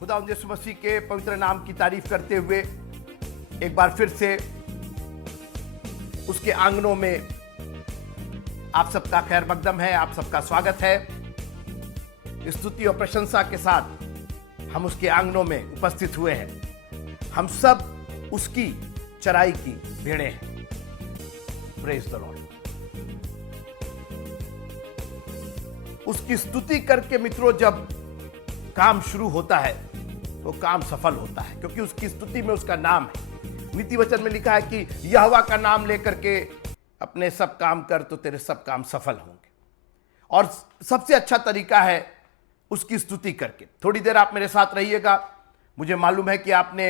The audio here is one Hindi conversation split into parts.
खुदा यीशु मसीह के पवित्र नाम की तारीफ करते हुए एक बार फिर से उसके आंगनों में आप सबका खैर मकदम है, आप सबका स्वागत है। स्तुति और प्रशंसा के साथ हम उसके आंगनों में उपस्थित हुए हैं। हम सब उसकी चराई की भेड़ें हैं। Praise the Lord. उसकी स्तुति करके मित्रों जब काम शुरू होता है तो काम सफल होता है, क्योंकि उसकी स्तुति में उसका नाम है। नीति वचन में लिखा है कि यहोवा का नाम लेकर के अपने सब काम कर तो तेरे सब काम सफल होंगे। और सबसे अच्छा तरीका है उसकी स्तुति करके। थोड़ी देर आप मेरे साथ रहिएगा। मुझे मालूम है कि आपने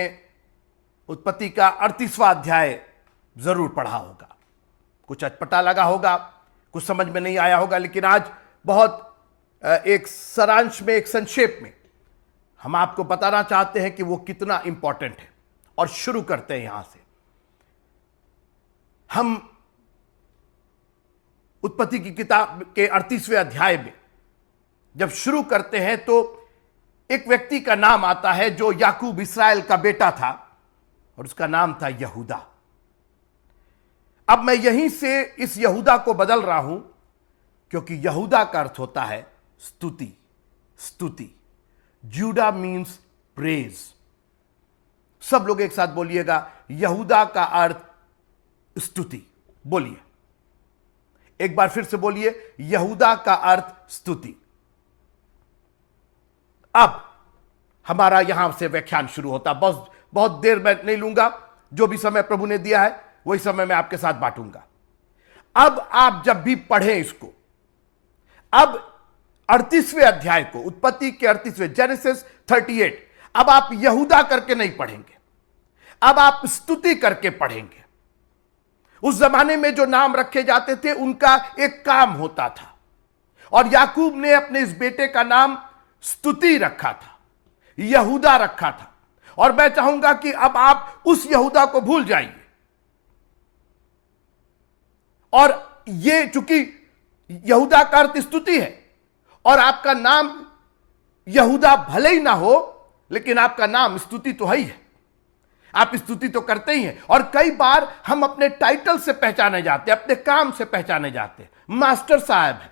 उत्पत्ति का 38वां अध्याय जरूर पढ़ा होगा। कुछ अटपटा लगा होगा, कुछ समझ में नहीं आया होगा, लेकिन आज बहुत एक सारांश में, एक संक्षेप में हम आपको बताना चाहते हैं कि वो कितना इंपॉर्टेंट है। और शुरू करते हैं यहां से। हम उत्पत्ति की किताब के 38वें अध्याय में जब शुरू करते हैं तो एक व्यक्ति का नाम आता है जो याकूब इस्राएल का बेटा था, और उसका नाम था यहूदा। अब मैं यहीं से इस यहूदा को बदल रहा हूं, क्योंकि यहूदा का अर्थ होता है स्तुति। स्तुति, जूडा मीन्स प्रेज। सब लोग एक साथ बोलिएगा, यहूदा का अर्थ स्तुति। बोलिए एक बार फिर से, बोलिए यहूदा का अर्थ स्तुति। अब हमारा यहां से व्याख्यान शुरू होता। बहुत देर मैं नहीं लूंगा। जो भी समय प्रभु ने दिया है वही समय मैं आपके साथ बांटूंगा। अब आप जब भी पढ़ें इसको, अब 38वें अध्याय को, उत्पत्ति के 38वें, जेनेसिस 38, अब आप यहूदा करके नहीं पढ़ेंगे, अब आप स्तुति करके पढ़ेंगे। उस जमाने में जो नाम रखे जाते थे उनका एक काम होता था, और याकूब ने अपने इस बेटे का नाम स्तुति रखा था, यहूदा रखा था। और मैं चाहूंगा कि अब आप उस यहूदा को भूल जाइए। और ये चूंकि यहूदा का अर्थ स्तुति है, और आपका नाम यहूदा भले ही ना हो, लेकिन आपका नाम स्तुति तो है ही है। आप स्तुति तो करते ही हैं। और कई बार हम अपने टाइटल से पहचाने जाते हैं, अपने काम से पहचाने जाते हैं। मास्टर साहब है,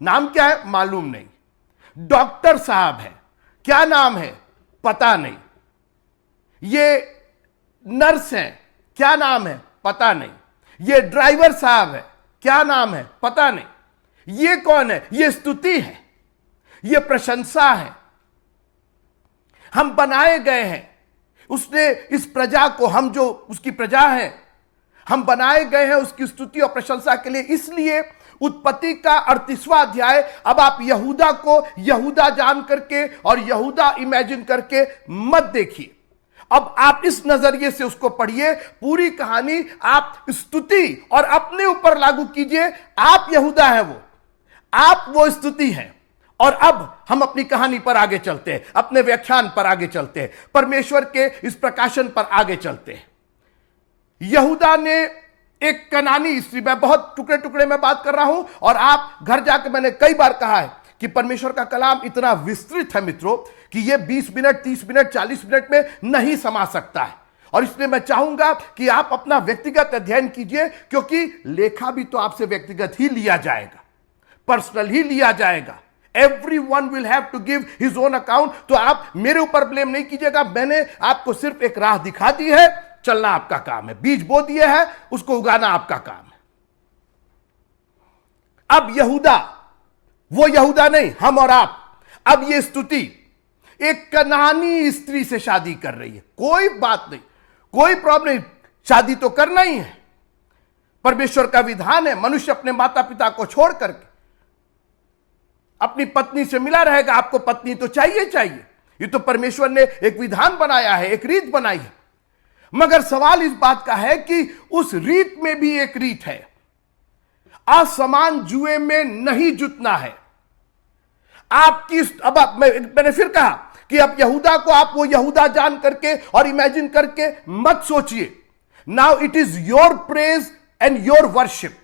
नाम क्या है मालूम नहीं। डॉक्टर साहब है, क्या नाम है पता नहीं। ये नर्स है, क्या नाम है पता नहीं। ये ड्राइवर साहब है, क्या नाम है पता नहीं। ये कौन है? ये स्तुति है, ये प्रशंसा है। हम बनाए गए हैं, उसने इस प्रजा को, हम जो उसकी प्रजा हैं, हम बनाए गए हैं उसकी स्तुति और प्रशंसा के लिए। इसलिए उत्पत्ति का 38वां अध्याय अब आप यहूदा को यहूदा जान करके और यहूदा इमेजिन करके मत देखिए। अब आप इस नजरिए से उसको पढ़िए। पूरी कहानी आप स्तुति और अपने ऊपर लागू कीजिए। आप यहूदा है, आप वो स्तुति हैं। और अब हम अपनी कहानी पर आगे चलते हैं, अपने व्याख्यान पर आगे चलते हैं, परमेश्वर के इस प्रकाशन पर आगे चलते हैं। यहूदा ने एक कनानी स्त्री, मैं बहुत टुकड़े टुकड़े में बात कर रहा हूं, और आप घर जाकर, मैंने कई बार कहा है कि परमेश्वर का कलाम इतना विस्तृत है मित्रों कि यह 20 मिनट, 30 मिनट, 40 मिनट में नहीं समा सकता है। और इसलिए मैं चाहूंगा कि आप अपना व्यक्तिगत अध्ययन कीजिए, क्योंकि लेखा भी तो आपसे व्यक्तिगत ही लिया जाएगा, पर्सनल ही लिया जाएगा। Everyone will have to give his own account। तो आप मेरे ऊपर ब्लेम नहीं कीजिएगा। मैंने आपको सिर्फ एक राह दिखा दी है, चलना आपका काम है। बीज बो दिए है, उसको उगाना आपका काम है। अब यहूदा, वो यहूदा नहीं, हम और आप। अब ये स्तुति एक कनानी स्त्री से शादी कर रही है। कोई बात नहीं, कोई प्रॉब्लम नहीं, शादी तो करना ही है। परमेश्वर का विधान है, मनुष्य अपने माता पिता को छोड़ करके अपनी पत्नी से मिला रहेगा। आपको पत्नी तो चाहिए चाहिए, ये तो परमेश्वर ने एक विधान बनाया है, एक रीत बनाई है। मगर सवाल इस बात का है कि उस रीत में भी एक रीत है। असमान जुए में नहीं जुतना है। आपकी, अब मैंने फिर कहा कि अब यहूदा को आप वो यहूदा जान करके और इमेजिन करके मत सोचिए। Now it is your praise and your worship.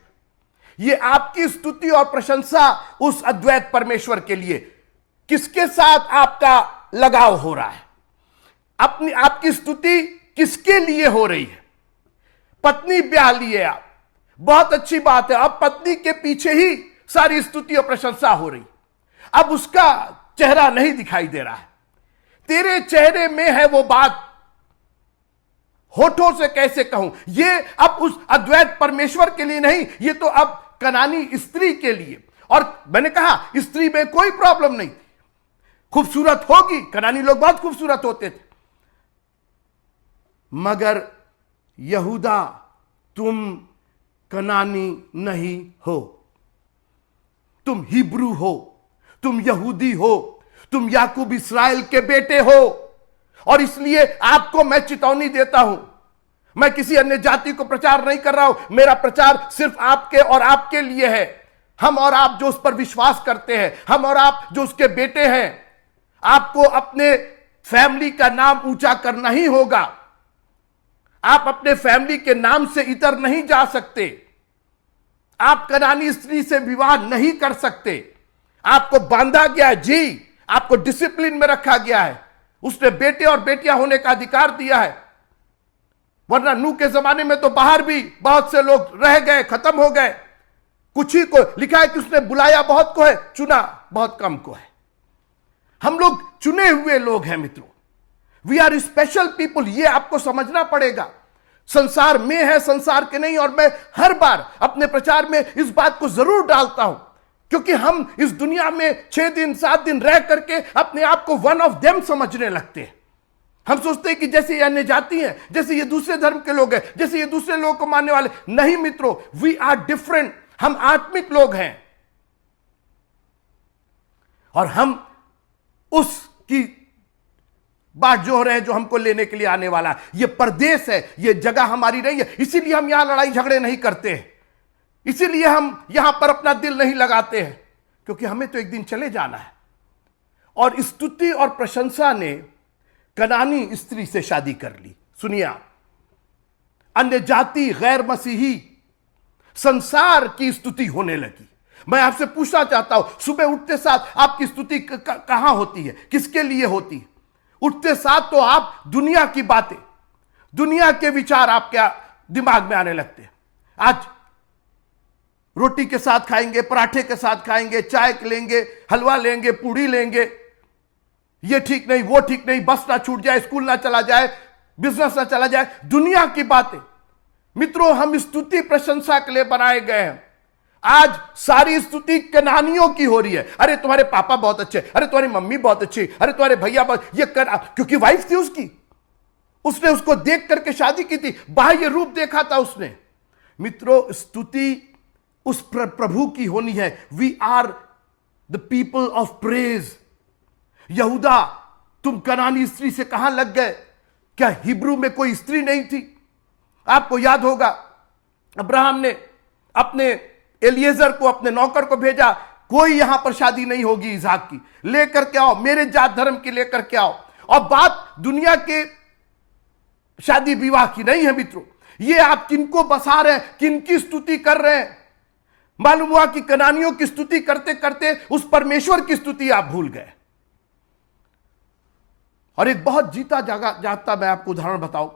ये आपकी स्तुति और प्रशंसा उस अद्वैत परमेश्वर के लिए। किसके साथ आपका लगाव हो रहा है। अपनी आपकी स्तुति किसके लिए हो रही है? पत्नी ब्याह लिए आप, बहुत अच्छी बात है। अब पत्नी के पीछे ही सारी स्तुति और प्रशंसा हो रही। अब उसका चेहरा नहीं दिखाई दे रहा है, तेरे चेहरे में है वो बात, होठों से कैसे कहूं। ये अब उस अद्वैत परमेश्वर के लिए नहीं, ये तो अब कनानी स्त्री के लिए। और मैंने कहा स्त्री में कोई प्रॉब्लम नहीं थी, खूबसूरत होगी, कनानी लोग बहुत खूबसूरत होते थे, मगर यहूदा तुम कनानी नहीं हो, तुम हिब्रू हो, तुम यहूदी हो, तुम याकूब इस्राएल के बेटे हो। और इसलिए आपको मैं चेतावनी देता हूं, मैं किसी अन्य जाति को प्रचार नहीं कर रहा हूं, मेरा प्रचार सिर्फ आपके और आपके लिए है। हम और आप जो उस पर विश्वास करते हैं, हम और आप जो उसके बेटे हैं, आपको अपने फैमिली का नाम ऊंचा करना ही होगा। आप अपने फैमिली के नाम से इतर नहीं जा सकते। आप कनानी स्त्री से विवाह नहीं कर सकते। आपको बांधा गया है, जी, आपको डिसिप्लिन में रखा गया है। उसने बेटे और बेटियां होने का अधिकार दिया है, वरना नूह के जमाने में तो बाहर भी बहुत से लोग रह गए, खत्म हो गए। कुछ ही को लिखा है कि उसने बुलाया बहुत को है, चुना बहुत कम को है। हम लोग चुने हुए लोग हैं मित्रों, वी आर स्पेशल पीपुल। ये आपको समझना पड़ेगा। संसार में है, संसार के नहीं। और मैं हर बार अपने प्रचार में इस बात को जरूर डालता हूं, क्योंकि हम इस दुनिया में 6 दिन 7 दिन रह करके अपने आप को वन ऑफ देम समझने लगते हैं। हम सोचते हैं कि जैसे ये अन्य जाति हैं, जैसे ये दूसरे धर्म के लोग हैं, जैसे ये दूसरे लोगों को मानने वाले। नहीं मित्रों, वी आर डिफरेंट। हम आत्मिक लोग हैं और हम उसकी बात जो रहे हैं जो हमको लेने के लिए आने वाला है। ये परदेश है, ये जगह हमारी नहीं है। इसीलिए हम यहां लड़ाई झगड़े नहीं करते हैं, इसीलिए हम यहां पर अपना दिल नहीं लगाते हैं, क्योंकि हमें तो एक दिन चले जाना है। और स्तुति और प्रशंसा ने कनानी स्त्री से शादी कर ली। सुनिए आप, अन्य जाति, गैर मसीही, संसार की स्तुति होने लगी। मैं आपसे पूछना चाहता हूं, सुबह उठते साथ आपकी स्तुति कहां होती है, किसके लिए होती है? उठते साथ तो आप दुनिया की बातें, दुनिया के विचार आपके दिमाग में आने लगते हैं। आज रोटी के साथ खाएंगे, पराठे के साथ खाएंगे, चाय लेंगे, हलवा लेंगे, पूड़ी लेंगे, ये ठीक नहीं, वो ठीक नहीं, बस ना छूट जाए, स्कूल ना चला जाए, बिजनेस ना चला जाए, दुनिया की बातें। मित्रों, हम स्तुति प्रशंसा के लिए बनाए गए हैं। आज सारी स्तुति कनानियों की हो रही है। अरे तुम्हारे पापा बहुत अच्छे, अरे तुम्हारी मम्मी बहुत अच्छी, अरे तुम्हारे भैया बहुत, ये कर, क्योंकि वाइफ थी उसकी, उसने उसको देख करके शादी की थी, बाह्य रूप देखा था उसने। मित्रों, स्तुति उस प्रभु की होनी है। We are the people of praise. यहूदा, तुम कनानी स्त्री से कहां लग गए? क्या हिब्रू में कोई स्त्री नहीं थी? आपको याद होगा, अब्राहम ने अपने एलिएजर को, अपने नौकर को भेजा, कोई यहां पर शादी नहीं होगी इसहाक की, लेकर के आओ, मेरे जात धर्म की लेकर के आओ। और बात दुनिया के शादी विवाह की नहीं है मित्रों। ये आप किनको बसा रहे हैं, किनकी स्तुति कर रहे हैं? मालूम हुआ कि कनानियों की स्तुति करते करते उस परमेश्वर की स्तुति आप भूल गए। और एक बहुत जीता जागता मैं आपको उदाहरण बताऊं।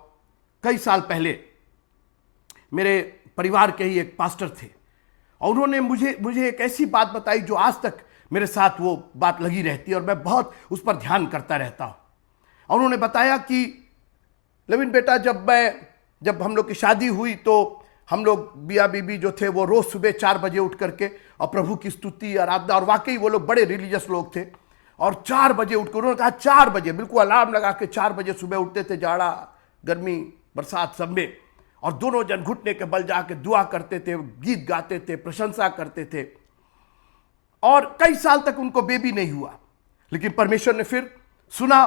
कई साल पहले मेरे परिवार के ही एक पास्टर थे, और उन्होंने मुझे एक ऐसी बात बताई जो आज तक मेरे साथ वो बात लगी रहती है और मैं बहुत उस पर ध्यान करता रहता हूं। और उन्होंने बताया कि लविन बेटा, जब हम लोग की शादी हुई तो हम लोग बिया बीबी जो थे वो रोज सुबह 4 बजे उठ करके और प्रभु की स्तुति, आराधना, और वाकई वो लोग बड़े रिलीजियस लोग थे, और 4 बजे उठकर, उन्होंने कहा 4 बजे बिल्कुल अलार्म लगा के 4 बजे सुबह उठते थे, जाड़ा गर्मी बरसात सब में, और दोनों जन घुटने के बल जाके दुआ करते थे, गीत गाते थे, प्रशंसा करते थे। और कई साल तक उनको बेबी नहीं हुआ, लेकिन परमेश्वर ने फिर सुना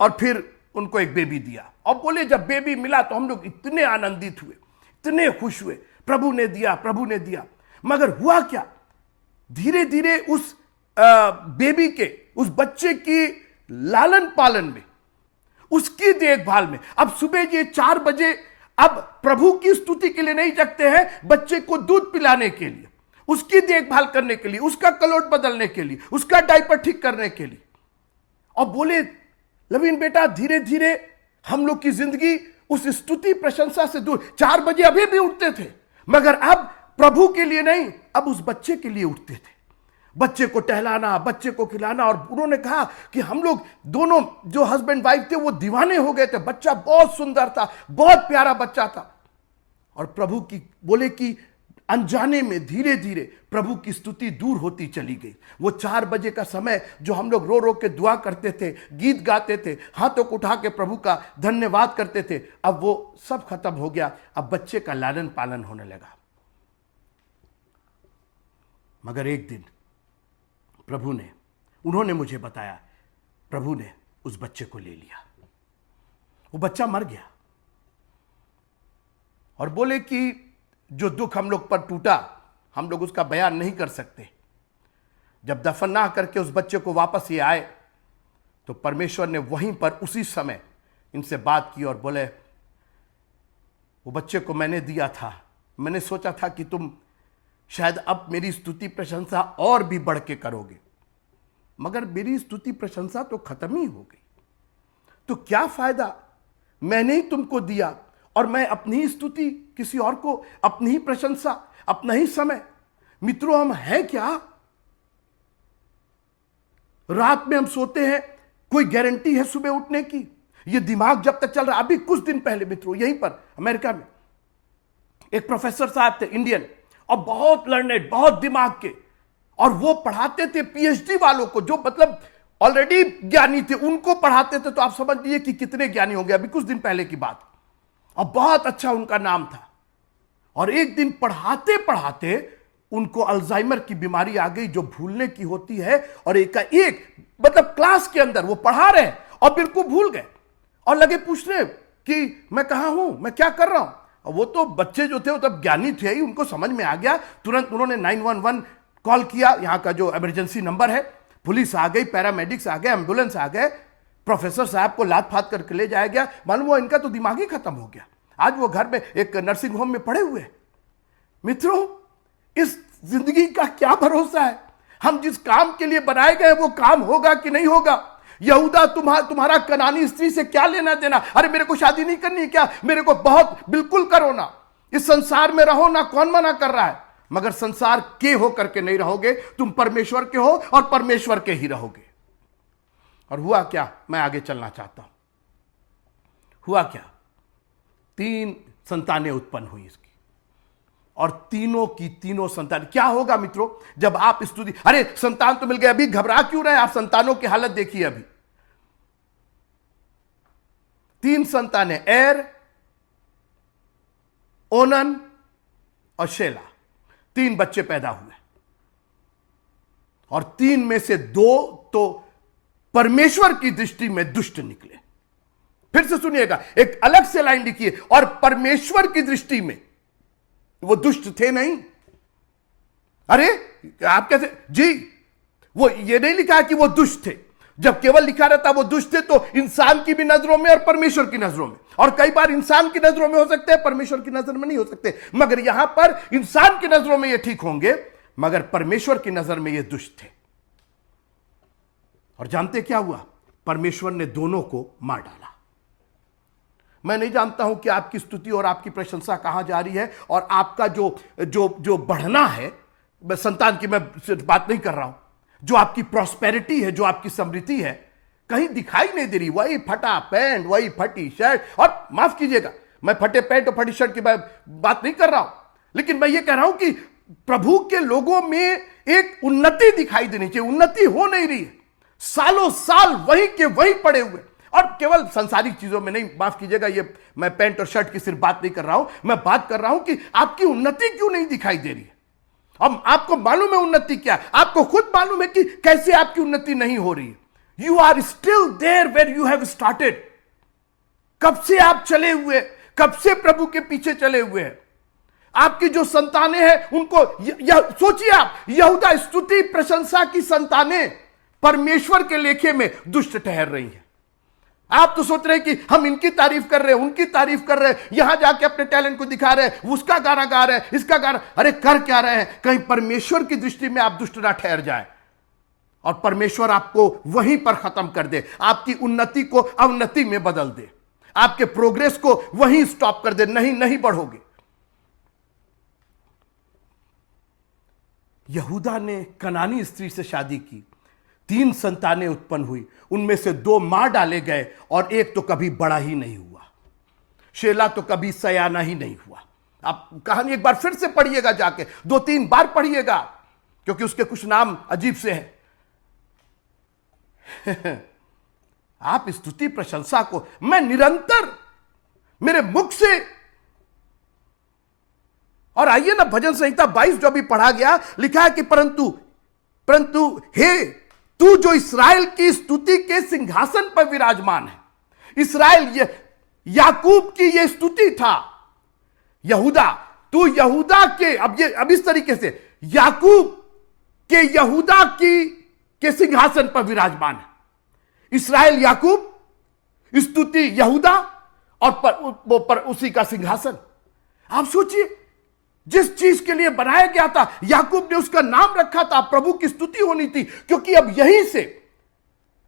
और फिर उनको एक बेबी दिया। और बोले जब बेबी मिला तो हम लोग इतने आनंदित हुए, इतने खुश हुए, प्रभु ने दिया, प्रभु ने दिया। मगर हुआ क्या, धीरे धीरे उस बेबी के, उस बच्चे की लालन पालन में, उसकी देखभाल में, अब सुबह ये 4 बजे अब प्रभु की स्तुति के लिए नहीं जगते हैं, बच्चे को दूध पिलाने के लिए, उसकी देखभाल करने के लिए, उसका कलोट बदलने के लिए, उसका डायपर ठीक करने के लिए। और बोले लवीन बेटा, धीरे धीरे हम लोग की जिंदगी उस स्तुति प्रशंसा से दूर, 4 बजे अभी भी उठते थे, मगर अब प्रभु के लिए नहीं, अब उस बच्चे के लिए उठते थे। बच्चे को टहलाना, बच्चे को खिलाना। और उन्होंने कहा कि हम लोग दोनों जो हस्बैंड वाइफ थे वो दीवाने हो गए थे। बच्चा बहुत सुंदर था, बहुत प्यारा बच्चा था। और प्रभु की बोले कि अनजाने में धीरे धीरे प्रभु की स्तुति दूर होती चली गई। वो 4 बजे का समय जो हम लोग रो रो के दुआ करते थे, गीत गाते थे, हाथों को उठा के प्रभु का धन्यवाद करते थे, अब वो सब खत्म हो गया। अब बच्चे का लालन पालन होने लगा। मगर एक दिन उन्होंने मुझे बताया, प्रभु ने उस बच्चे को ले लिया। वो बच्चा मर गया। और बोले कि जो दुख हम लोग पर टूटा, हम लोग उसका बयान नहीं कर सकते। जब दफन ना करके उस बच्चे को वापस ये आए, तो परमेश्वर ने वहीं पर उसी समय इनसे बात की और बोले, वो बच्चे को मैंने दिया था, मैंने सोचा था कि तुम शायद अब मेरी स्तुति प्रशंसा और भी बढ़ के करोगे, मगर मेरी स्तुति प्रशंसा तो खत्म ही हो गई। तो क्या फायदा, मैंने ही तुमको दिया और मैं अपनी ही स्तुति किसी और को, अपनी ही प्रशंसा, अपना ही समय। मित्रों, हम हैं क्या? रात में हम सोते हैं, कोई गारंटी है सुबह उठने की? ये दिमाग जब तक चल रहा। अभी कुछ दिन पहले मित्रों यहीं पर अमेरिका में एक प्रोफेसर साहब थे, इंडियन, और बहुत लर्नेड, बहुत दिमाग के, और वो पढ़ाते थे पीएचडी वालों को, जो मतलब ऑलरेडी ज्ञानी थे, उनको पढ़ाते थे। तो आप समझ लीजिए कि कितने ज्ञानी होंगे, अभी कुछ दिन पहले की बात। और बहुत अच्छा उनका नाम था। और एक दिन पढ़ाते पढ़ाते उनको अल्जाइमर की बीमारी आ गई, जो भूलने की होती है। और एक मतलब क्लास के अंदर वो पढ़ा रहे और बिल्कुल भूल गए, और लगे पूछने कि मैं कहां हूं, मैं क्या कर रहा हूं। और वो तो बच्चे जो थे वो तब ज्ञानी थे ही, उनको समझ में आ गया। तुरंत उन्होंने 911 कॉल किया, यहां का जो इमरजेंसी नंबर है। पुलिस आ गई, पैरामेडिक्स आ गए, एम्बुलेंस आ गए। प्रोफेसर साहब को लात फात करके ले जाया गया। मालूम हुआ इनका तो दिमाग ही खत्म हो गया। आज वो घर में एक नर्सिंग होम में पड़े हुए। मित्रों, इस जिंदगी का क्या भरोसा है? हम जिस काम के लिए बनाए गए वो काम होगा कि नहीं होगा? यहूदा तुम्हारा कनानी स्त्री से क्या लेना देना? अरे मेरे को शादी नहीं करनी क्या? मेरे को बहुत, बिल्कुल करो ना, इस संसार में रहो ना, कौन मना कर रहा है? मगर संसार के हो करके नहीं रहोगे, तुम परमेश्वर के हो और परमेश्वर के ही रहोगे। और हुआ क्या, मैं आगे चलना चाहता हूं। हुआ क्या, 3 संतानें उत्पन्न हुई इसकी, और तीनों की तीनों संतान। क्या होगा मित्रों जब आप स्तुति, अरे संतान तो मिल गए, अभी घबरा क्यों रहे? आप संतानों की हालत देखिए। अभी 3 संतानें, एर, ओनन और शेला, 3 बच्चे पैदा हुए। और 3 में से 2 तो परमेश्वर की दृष्टि में दुष्ट निकले। फिर से सुनिएगा, एक अलग से लाइन लिखिए, और परमेश्वर की दृष्टि में वो दुष्ट थे नहीं। अरे आप कैसे जी, वो ये नहीं लिखा कि वो दुष्ट थे। जब केवल लिखा रहता वो दुष्ट थे, तो इंसान की भी नजरों में और परमेश्वर की नजरों में, और कई बार इंसान की नजरों में हो सकते हैं, परमेश्वर की नजर में नहीं हो सकते। मगर यहां पर इंसान की नजरों में ये ठीक होंगे, मगर परमेश्वर की नजर में ये दुष्ट थे। और जानते क्या हुआ? परमेश्वर ने दोनों को मार डाला। मैं नहीं जानता हूं कि आपकी स्तुति और आपकी प्रशंसा कहां जा रही है, और आपका जो बढ़ना है, संतान की मैं सिर्फ बात नहीं कर रहा हूं, जो आपकी प्रॉस्पेरिटी है, जो आपकी समृद्धि है, कहीं दिखाई नहीं दे रही। वही फटा पैंट, वही फटी शर्ट। और माफ कीजिएगा, मैं फटे पैंट और फटी शर्ट की बात नहीं कर रहा हूं, लेकिन मैं ये कह रहा हूं कि प्रभु के लोगों में एक उन्नति दिखाई देनी चाहिए। उन्नति हो नहीं रही है, सालों साल वही के वही पड़े हुए। और केवल संसारिक चीजों में नहीं, माफ कीजिएगा, ये मैं पैंट और शर्ट की सिर्फ बात नहीं कर रहा हूं, मैं बात कर रहा हूं कि आपकी उन्नति क्यों नहीं दिखाई दे रही है। अब आपको मालूम है उन्नति क्या, आपको खुद मालूम है कि कैसे आपकी उन्नति नहीं हो रही है। You are still there where you have started. कब से आप चले हुए, कब से प्रभु के पीछे चले हुए हैं। आपकी जो संतानें हैं उनको सोचिए आप, यहूदा स्तुति प्रशंसा की संतानें परमेश्वर के लेखे में दुष्ट ठहर रही हैं। आप तो सोच रहे हैं कि हम इनकी तारीफ कर रहे हैं, उनकी तारीफ कर रहे हैं, यहां जाके अपने टैलेंट को दिखा रहे हैं, उसका गाना गा रहे हैं, इसका गाना। अरे कर क्या रहे हैं? कहीं परमेश्वर की दृष्टि में आप दुष्ट ना ठहर जाए। और परमेश्वर आपको वहीं पर खत्म कर दे, आपकी उन्नति को अवनति में बदल दे, आपके प्रोग्रेस को वहीं स्टॉप कर दे, नहीं बढ़ोगे। यहूदा ने कनानी स्त्री से शादी की, 3 संतानें उत्पन्न हुई, उनमें से 2 मार डाले गए और एक तो कभी बड़ा ही नहीं हुआ। शेला तो कभी सयाना ही नहीं हुआ। आप कहानी एक बार फिर से पढ़िएगा, जाके 2-3 बार पढ़िएगा, क्योंकि उसके कुछ नाम अजीब से हैं। आप स्तुति प्रशंसा को मैं निरंतर मेरे मुख से, और आइए ना भजन संहिता 22 जो भी पढ़ा गया, लिखा है कि परंतु हे तू जो इस्राएल की स्तुति के सिंहासन पर विराजमान है। इस्राएल याकूब की यह स्तुति था। यहूदा, तू यहूदा के, अब इस तरीके से याकूब के यहूदा के सिंहासन पर विराजमान है। इस्राएल याकूब, स्तुति यहूदा, और पर उसी का सिंहासन। आप सोचिए, जिस चीज के लिए बनाया गया था, याकूब ने उसका नाम रखा था, प्रभु की स्तुति होनी थी, क्योंकि अब यहीं से,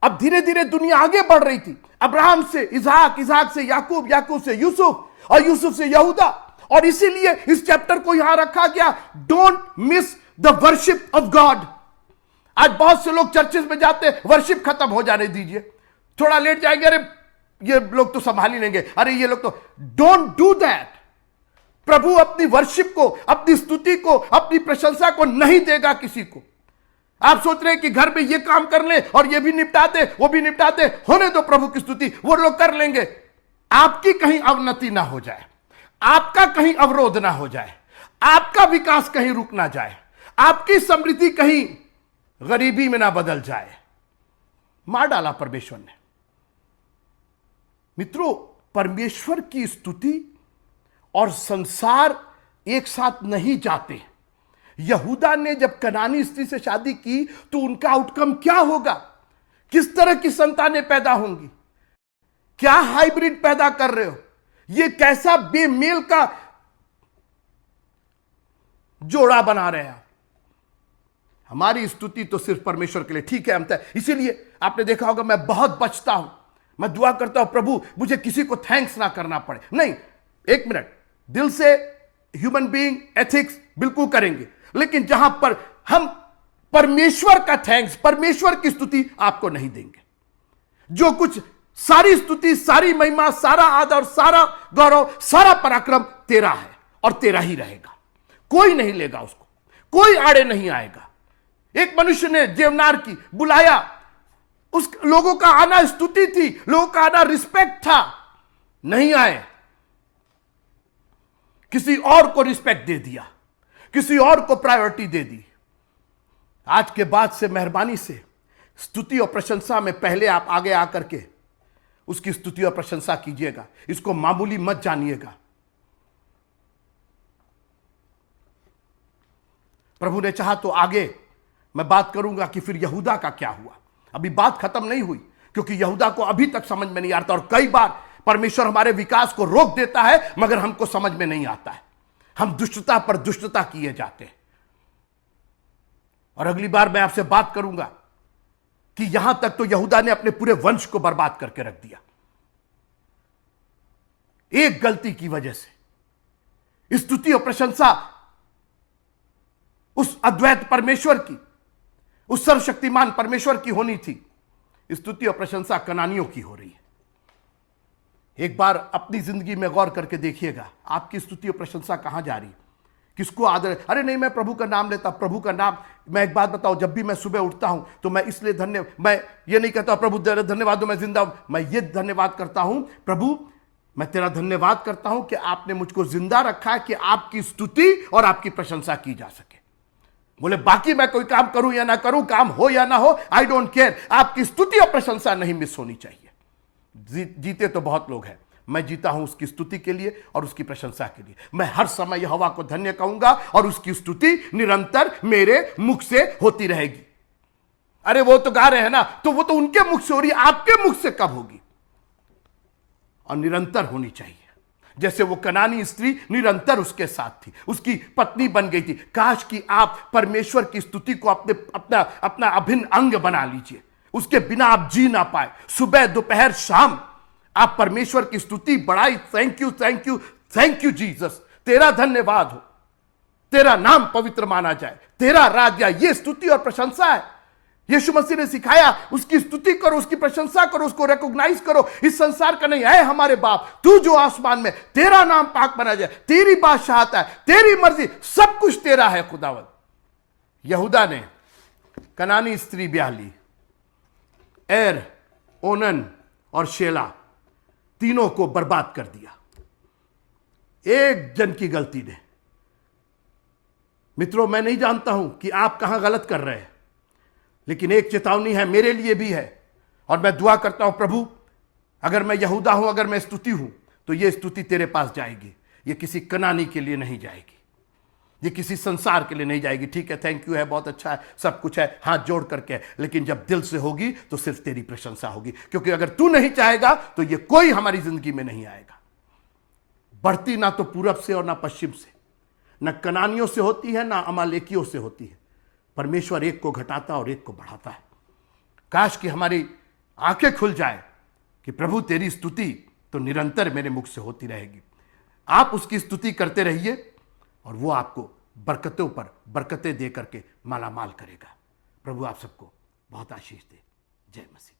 अब धीरे धीरे दुनिया आगे बढ़ रही थी। अब्राहम से इसहाक, इसहाक से याकूब, याकूब से यूसुफ, और यूसुफ से यहूदा। और इसीलिए इस चैप्टर को यहां रखा गया, don't miss the worship of God. आज बहुत से लोग चर्चेस में जाते हैं, वर्शिप खत्म हो जाने दीजिए, थोड़ा लेट जाएंगे, अरे ये लोग तो संभाल ही लेंगे, अरे ये लोग तो, डोंट डू दैट। प्रभु अपनी वर्शिप को, अपनी स्तुति को, अपनी प्रशंसा को नहीं देगा किसी को। आप सोच रहे हैं कि घर में ये काम कर ले और ये भी निपटा दे, वो भी निपटा दे, होने दो प्रभु की स्तुति, वो लोग कर लेंगे। आपकी कहीं अवनति ना हो जाए, आपका कहीं अवरोध ना हो जाए, आपका विकास कहीं रुक ना जाए, आपकी समृद्धि कहीं गरीबी में ना बदल जाए। मार डाला परमेश्वर ने। मित्रों, परमेश्वर की स्तुति और संसार एक साथ नहीं जाते। यहूदा ने जब कनानी स्त्री से शादी की तो उनका आउटकम क्या होगा? किस तरह की संतानें पैदा होंगी? क्या हाइब्रिड पैदा कर रहे हो? ये कैसा बेमेल का जोड़ा बना रहे हैं। हमारी स्तुति तो सिर्फ परमेश्वर के लिए, ठीक है, हम तय। इसीलिए आपने देखा होगा मैं बहुत बचता हूं, मैं दुआ करता हूं प्रभु मुझे किसी को थैंक्स ना करना पड़े। नहीं, एक मिनट, दिल से ह्यूमन बीइंग एथिक्स बिल्कुल करेंगे, लेकिन जहां पर हम परमेश्वर का थैंक्स, परमेश्वर की स्तुति आपको नहीं देंगे। जो कुछ सारी स्तुति, सारी महिमा, सारा आदर, सारा गौरव, सारा पराक्रम तेरा है और तेरा ही रहेगा। कोई नहीं लेगा उसको, कोई आड़े नहीं आएगा। एक मनुष्य ने देवनार की बुलाया, उस लोगों का आना स्तुति थी, लोगों का आना रिस्पेक्ट था, नहीं आए, किसी और को रिस्पेक्ट दे दिया, किसी और को प्रायोरिटी दे दी। आज के बाद से मेहरबानी से स्तुति और प्रशंसा में पहले आप आगे आकर के उसकी स्तुति और प्रशंसा कीजिएगा, इसको मामूली मत जानिएगा। प्रभु ने चाहा तो आगे मैं बात करूंगा कि फिर यहूदा का क्या हुआ। अभी बात खत्म नहीं हुई, क्योंकि यहूदा को अभी तक समझ में नहीं आता, और कई बार परमेश्वर हमारे विकास को रोक देता है, मगर हमको समझ में नहीं आता है। हम दुष्टता पर दुष्टता किए जाते हैं। और अगली बार मैं आपसे बात करूंगा कि यहां तक तो यहूदा ने अपने पूरे वंश को बर्बाद करके रख दिया, एक गलती की वजह से। स्तुति और प्रशंसा उस अद्वैत परमेश्वर की, उस सर्वशक्तिमान परमेश्वर की होनी थी, स्तुति और प्रशंसा कनानियों की हो रही है। एक बार अपनी जिंदगी में गौर करके देखिएगा, आपकी स्तुति और प्रशंसा कहां जा रही है, किसको आदर। अरे नहीं, मैं प्रभु का नाम लेता, प्रभु का नाम। मैं एक बात बताऊं, जब भी मैं सुबह उठता हूं तो मैं इसलिए मैं ये नहीं कहता प्रभु धन्यवाद दो मैं जिंदा हूं, मैं ये धन्यवाद करता हूं, प्रभु मैं तेरा धन्यवाद करता हूं कि आपने मुझको जिंदा रखा है कि आपकी स्तुति और आपकी प्रशंसा की जा सके। बोले बाकी मैं कोई काम करूं या ना करूं, काम हो या ना हो, आई डोंट केयर, आपकी स्तुति और प्रशंसा नहीं मिस होनी चाहिए। जीते तो बहुत लोग हैं, मैं जीता हूं उसकी स्तुति के लिए और उसकी प्रशंसा के लिए। मैं हर समय यहोवा को धन्य कहूंगा और उसकी स्तुति निरंतर मेरे मुख से होती रहेगी। अरे वो तो गा रहे हैं ना, तो वो तो उनके मुख से हो रही है, आपके मुख से कब होगी? और निरंतर होनी चाहिए। जैसे वो कनानी स्त्री निरंतर उसके साथ थी, उसकी पत्नी बन गई थी। काश कि आप परमेश्वर की स्तुति को अपना अपना अभिन्न अंग बना लीजिए। उसके बिना आप जी ना पाए। सुबह दोपहर शाम आप परमेश्वर की स्तुति बढ़ाई। Thank you thank you thank you Jesus, तेरा धन्यवाद हो, तेरा नाम पवित्र माना जाए, तेरा राज्य। ये स्तुति और प्रशंसा है। यीशु मसीह ने सिखाया, उसकी स्तुति करो, उसकी प्रशंसा करो, उसको रिकॉग्नाइज करो। इस संसार का नहीं है हमारे बाप, तू जो आसमान में, तेरा नाम पाक बना जाए, तेरी बादशाहत है, तेरी मर्जी, सब कुछ तेरा है खुदावंद। यहूदा ने कनानी स्त्री ब्याह ली। एर, ओनन और शेला तीनों को बर्बाद कर दिया एक जन की गलती ने। मित्रों, मैं नहीं जानता हूं कि आप कहां गलत कर रहे हैं, लेकिन एक चेतावनी है, मेरे लिए भी है। और मैं दुआ करता हूं, प्रभु अगर मैं यहूदा हूं, अगर मैं स्तुति हूं, तो यह स्तुति तेरे पास जाएगी। ये किसी कनानी के लिए नहीं जाएगी, ये किसी संसार के लिए नहीं जाएगी। ठीक है, थैंक यू है, बहुत अच्छा है, सब कुछ है, हाथ जोड़ करके, लेकिन जब दिल से होगी तो सिर्फ तेरी प्रशंसा होगी। क्योंकि अगर तू नहीं चाहेगा तो ये कोई हमारी जिंदगी में नहीं आएगा। बढ़ती ना तो पूरब से और ना पश्चिम से, न कनानियों से होती है, ना अमालेकियों से होती है। परमेश्वर एक को घटाता और एक को बढ़ाता है। काश कि हमारी आंखें खुल जाए कि प्रभु तेरी स्तुति तो निरंतर मेरे मुख से होती रहेगी। आप उसकी स्तुति करते रहिए और वो आपको बरकतों पर बरकतें दे करके माला माल करेगा। प्रभु आप सबको बहुत आशीष दे। जय मसीह।